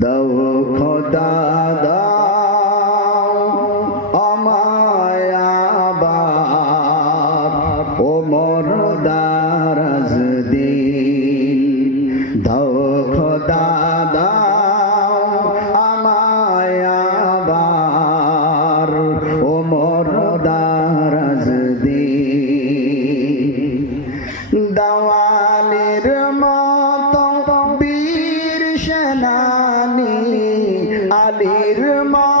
দাও খোদা দাও আমায় আবার ওমর দারাজ দিন দাও খোদা দাও আমায় আবার ওমর দারাজ দিন দাওয়ালের মতো বীর সেনানী আলীর মা